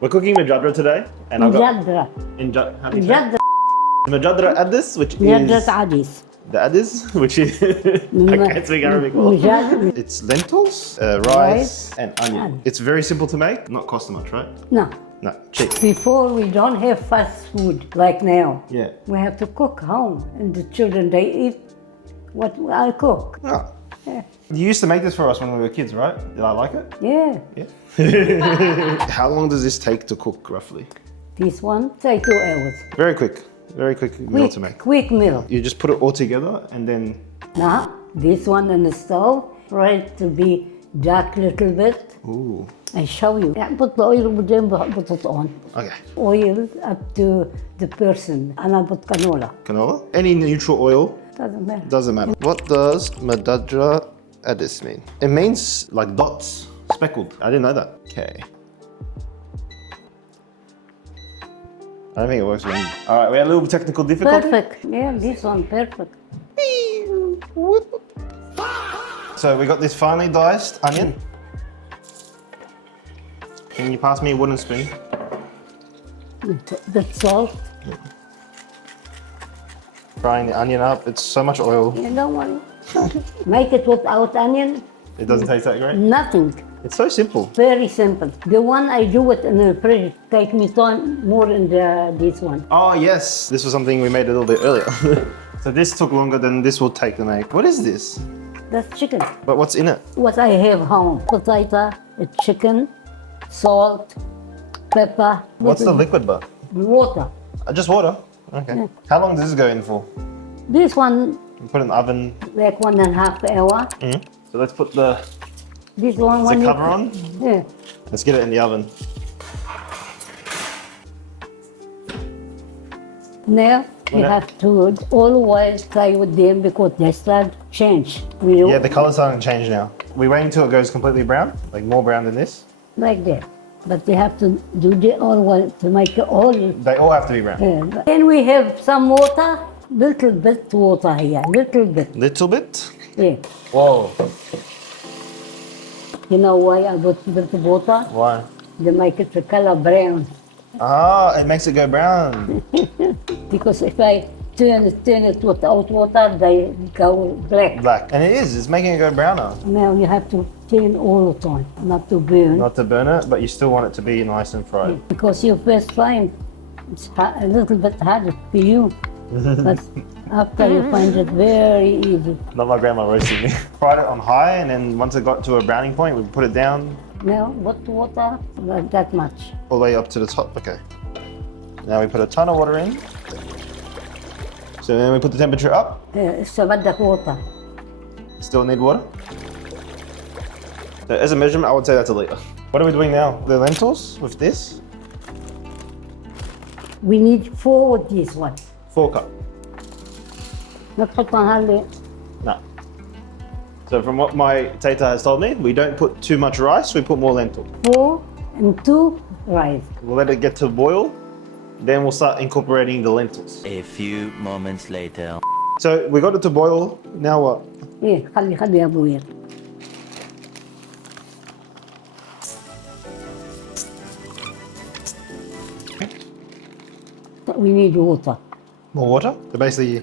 We're cooking Mujadara today, and I've got Mujadara. how do you say it? Mujadara. Mujadara Adis, which Mujadara is Adis. the Adis, which is I can't speak Arabic. Mujadara. It's lentils, rice, and onion. It's very simple to make, not cost much, right? No. No, cheap. Before we don't have fast food like now. Yeah. We have to cook home, and the children they eat what I cook. Oh. Yeah. You used to make this for us when we were kids, right? Did I like it? Yeah. Yeah. How long does this take to cook, roughly? This one take 2 hours. Very quick meal to make. Quick meal. You just put it all together and then... Now this one on the stove, ready to be dark little bit. Ooh. I show you. I put the oil within, put it on. Okay. Oil up to the person. And I put canola. Canola? Any neutral oil? Doesn't matter. Doesn't matter. What does Mujadara Adis mean? It means like dots, speckled. I didn't know that. Okay. I don't think it works for me. All right, we had a little technical difficulty. Perfect. Yeah, this one perfect. So we got this finely diced onion. Can you pass me a wooden spoon? The salt. Frying the onion up. It's so much oil. You don't worry. Make it without onion. It doesn't taste that great. Nothing. It's so simple. Very simple. The one I do it in the fridge take me time more than this one. Oh yes, this was something we made a little bit earlier. So this took longer than this will take to make. What is this? That's chicken. But what's in it? What I have home: potato, chicken, salt, pepper. What's the liquid bar? Water. Just water? Okay. Yeah. How long does this go in for? This one You put it in the oven. like 1.5 hour. So let's put the This one cover on. Yeah. Let's get it in the oven. Now you have to always stay with them because they start change. Yeah, the color's starting to change now. We wait until it goes completely brown, like more brown than this. like that. But you have to do the all to make it all. They all have to be brown. Yeah. Then we have some water, little bit water here, little bit. Little bit. Yeah. Whoa. You know why I put a bit of water? Why? They make it the color brown. Ah, it makes it go brown. Because if I turn it without water, they go black. Black. And it is. It's making it go browner. Now you have to turn all the time, not to burn. Not to burn it, but you still want it to be nice and fried. Because your first time, it's a little bit harder for you. But after you find it very easy. Not my grandma roasting me. Fried it on high, and then once it got to a browning point, we put it down Now, what water? Not that much. all the way up to the top. Okay. Now we put a ton of water in. So then we put the temperature up. So بدك water. Still need water. So as a measurement, I would say that's a liter. What are we doing now? The lentils with this? We need 4 with this one. 4 cup. نحطها هلا. No. So from what my tata has told me, we don't put too much rice, we put more lentil. 4 and 2 rice. We'll let it get to boil, then we'll start incorporating the lentils. A few moments later. So we got it to boil, now what? إيه خليها بوير. We need water. More water? So basically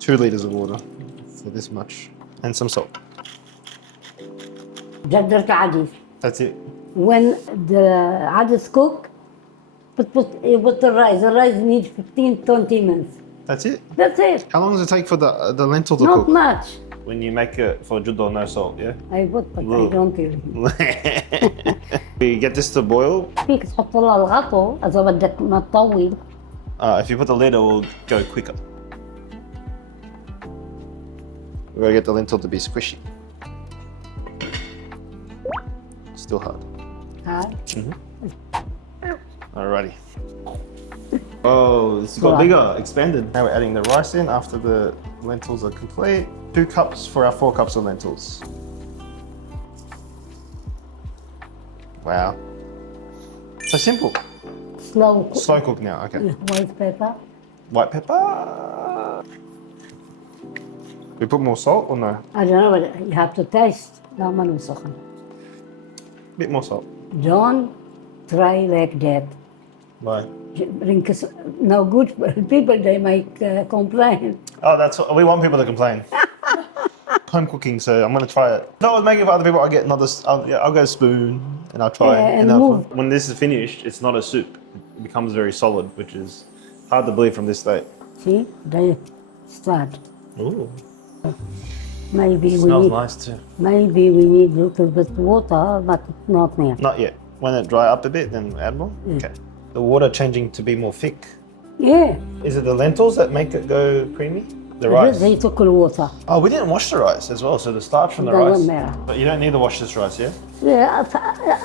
2 liters of water for this much. And some salt. مجدرة عدس. That's it. When the عدس cook, put the rice. The rice needs 15-20 minutes. That's it? That's it. How long does it take for the lentil to Not cook? much. When you make it for judo, no salt, yeah? I put, but I Look. don't really. We get this to boil. فيك تحط لها الغطو إذا بدك ما تطول. If you put the lid, it will go quicker. We gotta get the lentil to be squishy. Still hard. هاي. Alrighty. Oh, this got bigger, expanded. Now we're adding the rice in after the lentils are complete. 2 cups for our 4 cups of lentils. Wow. So simple. Slow cook. Slow cook now, okay. White pepper. White pepper. We put more salt or no? I don't know, but you have to taste. لا ما نسخن. Bit more salt. Don't try like that. Why? Drink is no good for people, they might complain. Oh, that's what, we want people to complain. Home cooking, so I'm gonna try it. If I was making it for other people, I'll get another. I'll go spoon and I'll try Yeah, it. and I'll- move. when this is finished, it's not a soup. It becomes very solid, which is hard to believe from this state. See, they start. Ooh, Maybe we smells need, nice too. maybe we need a little bit water, but not now. Not yet. When it dry up a bit, then add more. Okay. The water changing to be more thick. Yeah, Is it the lentils that make it go creamy? The rice. they took the water. Oh, we didn't wash the rice as well, so the starch from the Doesn't rice. matter. But you don't need to wash this rice, yeah? Yeah,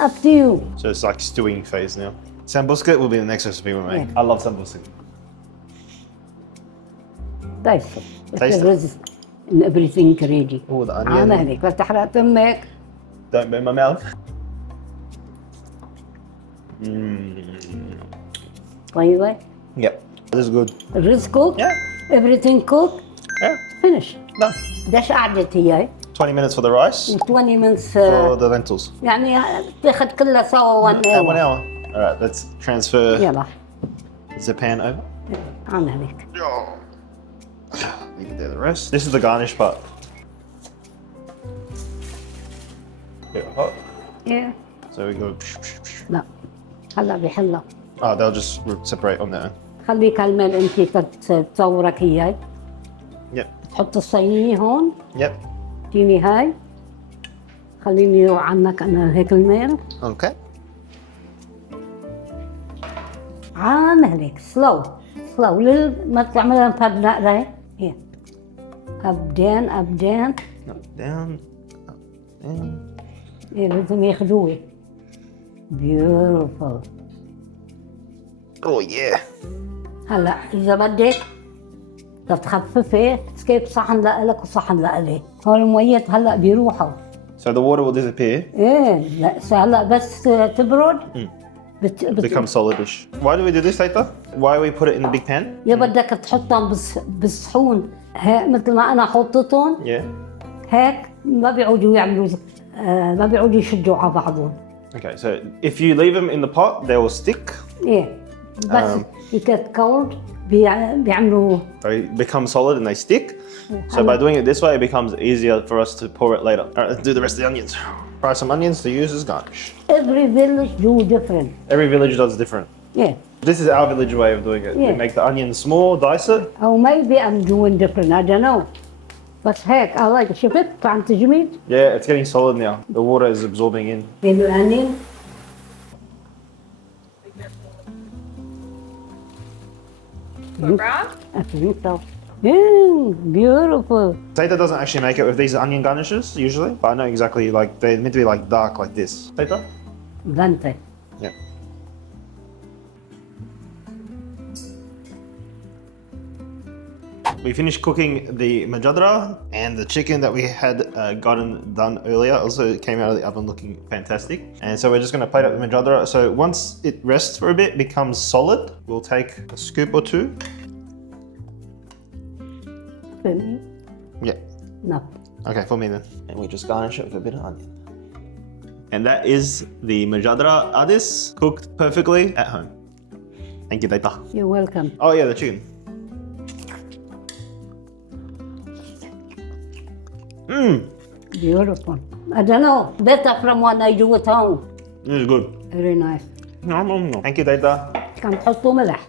up to you. So it's like stewing phase now. Sambuska will be the next recipe we make. Yeah. I love sambuska. Taste it. Taste it. There is everything ready. Oh, the onion. عاملك لا تحرق تمك. Don't burn my mouth. طيبة. Yep. This is good. الرز cook. Yeah. Everything cook. Yeah. Finish. No. داش قعدت هي 20 minutes for the rice. 20 minutes For the lentils. يعني تاخذ كلها سوا 1 1 hour. hour. All right, let's transfer يلا the pan over. عاملك. We can do the rest. This is the garnish part. Bit hot. Yeah. So we go. لا هلا بحلها. Oh, they'll just separate on their own. خليك هالمال انت تصورك اياي. Yep. تحط الصينية هون. Yep. تجيني هاي. خليني يروح عنك انا هيك الميل. Okay. عاملك سلو ما تعملها مفرقة لا هي. ابدان Up, down. Up, down. إيه لازم ياخذوه. beautiful. Oh yeah. هلا اذا بدك تخففي كيف صحن لإلك وصحن لإلي. هول الميت هلا بيروحوا. So the water will disappear. ايه لا هلا بس تبرد Become solidish. Why do we do this, Taita? Why we put it in the big pan? يا بدك تحطهم بالصحون مثل ما انا حطيتهم Yeah. هيك ما بيعودوا يعملوا ما بيعودوا يشدوا على بعضهم. Okay, so if you leave them in the pot, they will stick. ايه بس يكت كولد بيعملوا They become solid and they stick. So by doing it this way, it becomes easier for us to pour it later. All right, let's do the rest of the onions. Fry some onions to use as garnish. every village do different. Every village does different. Yeah. This is our village way of doing it. We Yeah. make the onions small, dice it. Or maybe I'm doing different, I don't know. But heck, I like it. شفت طعم تجميد Yeah, it's getting solid now. The water is absorbing in. بين الأنين. Brown? I think so. Beautiful. Taita doesn't actually make it with these onion garnishes usually, but I know exactly like they're meant to be like dark like this. Taita? Lentil. Yeah. We finished cooking the Mujadara and the chicken that we had gotten done earlier. Also came out of the oven looking fantastic. And so we're just going to plate up the Mujadara. So once it rests for a bit, becomes solid, we'll take a scoop or two. For me? Yeah. No. Okay, for me then. And we just garnish it with a bit of onion. And that is the Mujadara Adis cooked perfectly at home. Thank you, Taita. You're welcome. Oh yeah, the chicken. Beautiful. I don't know. Better from what I do at home. This is good. Very nice. Thank you, Taita. كان تحطوا ملح.